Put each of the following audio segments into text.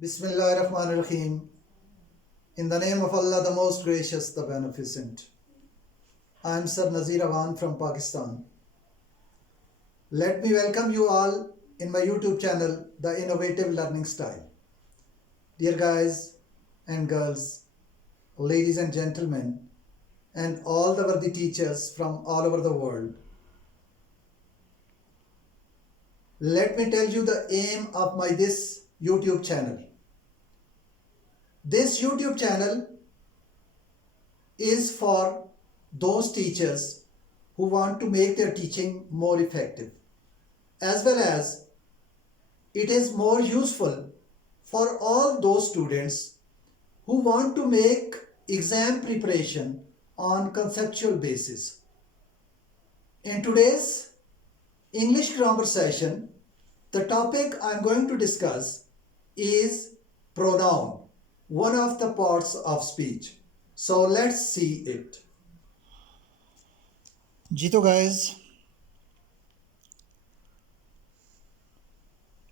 Bismillahirrahmanirrahim. In the name of Allah, the most gracious, the beneficent. I am Sir Nazir Awan from Pakistan. Let me welcome you all in my YouTube channel, The Innovative Learning Style. Dear guys and girls, ladies and gentlemen, and all the worthy teachers from all over the world, let me tell you the aim of my this YouTube channel. This YouTube channel is for those teachers who want to make their teaching more effective, as well as it is more useful for all those students who want to make exam preparation on conceptual basis. In today's English grammar session, the topic I am going to discuss is pronoun, one of the parts of speech. So let's see it. Jito guys,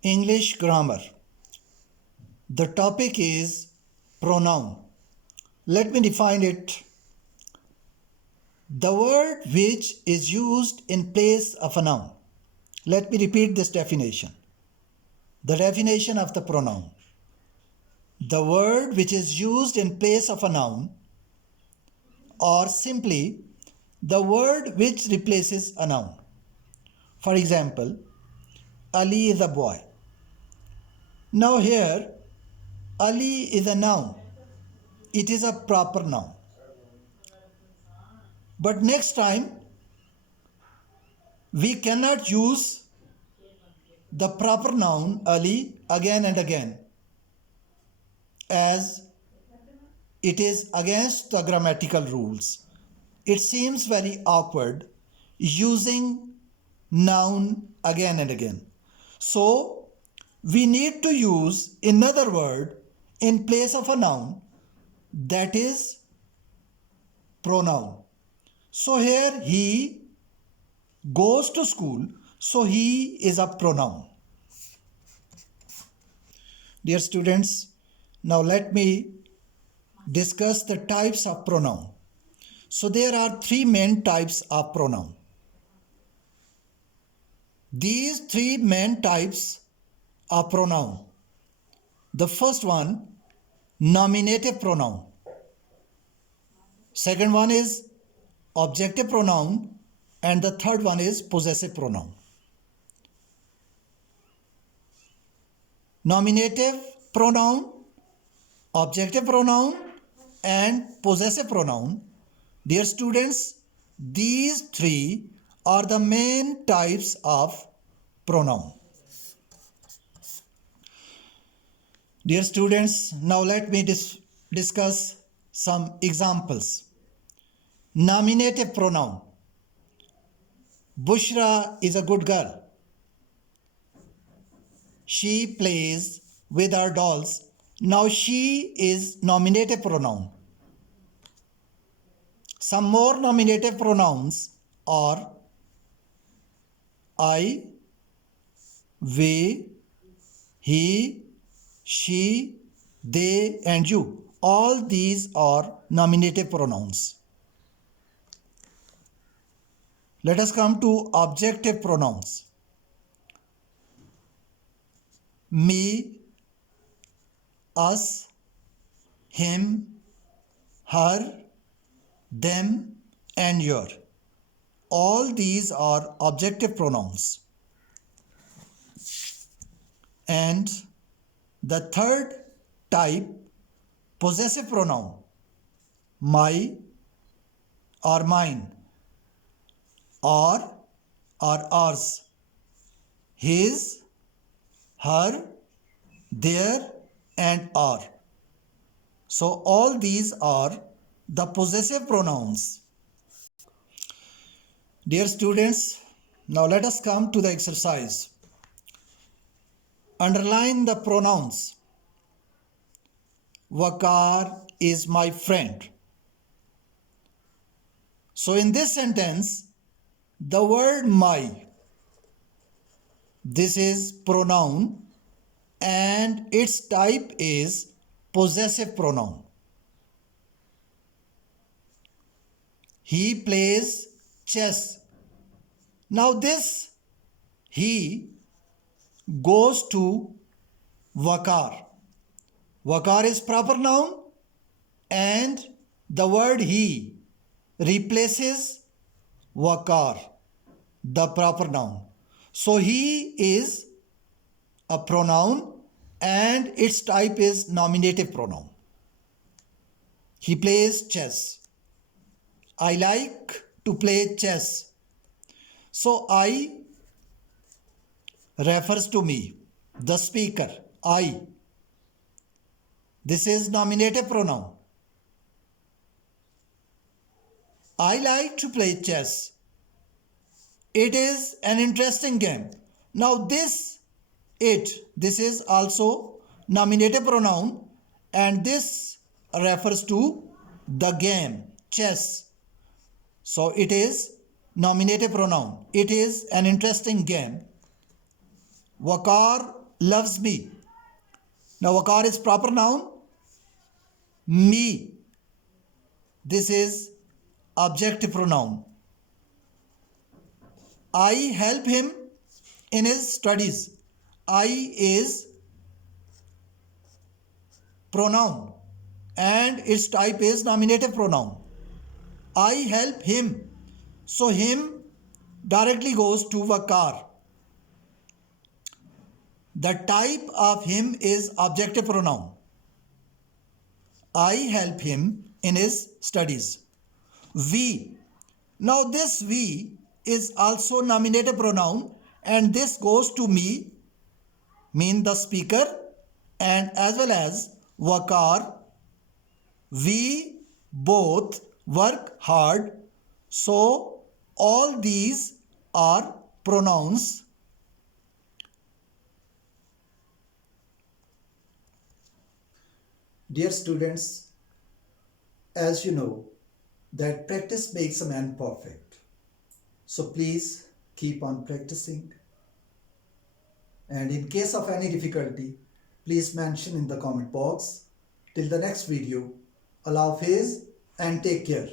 English grammar. The topic is pronoun. Let me define it. The word which is used in place of a noun. Let me repeat this definition. The definition of the pronoun. The word which is used in place of a noun, or simply the word which replaces a noun. For example, Ali is a boy. Now here, Ali is a noun. It is a proper noun. But next time, we cannot use the proper noun Ali again and again, as it is against the grammatical rules. It seems very awkward using noun again and again. So we need to use another word in place of a noun, that is pronoun. So here he goes to school, so he is a pronoun. Dear students, now let me discuss the types of pronoun. So there are three main types of pronoun. These three main types of pronoun. The first one, nominative pronoun. Second one is objective pronoun, and the third one is possessive pronoun. Nominative pronoun, objective pronoun, and possessive pronoun. Dear students, these three are the main types of pronoun. Dear students, now let me discuss some examples. Nominative pronoun. Bushra is a good girl. She plays with our dolls. Now she is nominative pronoun. Some more nominative pronouns are I, we, he, she, they, and you. All these are nominative pronouns. Let us come to objective pronouns. Me, us, him, her, them, and your. All these are objective pronouns. And the third type, possessive pronoun. My or mine, or ours, his, her, their, and our. So all these are the possessive pronouns. Dear students, now let us come to the exercise. Underline the pronouns. Waqar is my friend. So in this sentence, the word my, this is pronoun, and its type is possessive pronoun. He plays chess. Now this he goes to Waqar. Waqar is proper noun and the word he replaces Waqar, the proper noun. So he is a pronoun and its type is nominative pronoun. He plays chess. I like to play chess. So I refers to me, the speaker, I. This is nominative pronoun. I like to play chess. It is an interesting game. Now this is also nominative pronoun and this refers to the game, chess. So it is nominative pronoun. It is an interesting game. Waqar loves me. Now Waqar is proper noun. Me. This is objective pronoun. I help him in his studies. I is pronoun and its type is nominative pronoun. I help him. So him directly goes to Waqar. The type of him is objective pronoun. I help him in his studies. We. Now this we is also nominative pronoun and this goes to me, mean the speaker, and as well as Waqar. We both work hard. So all these are pronouns. Dear students, as you know that practice makes a man perfect. So please keep on practicing. And in case of any difficulty, please mention in the comment box. Till the next video, Allah Hafiz and take care.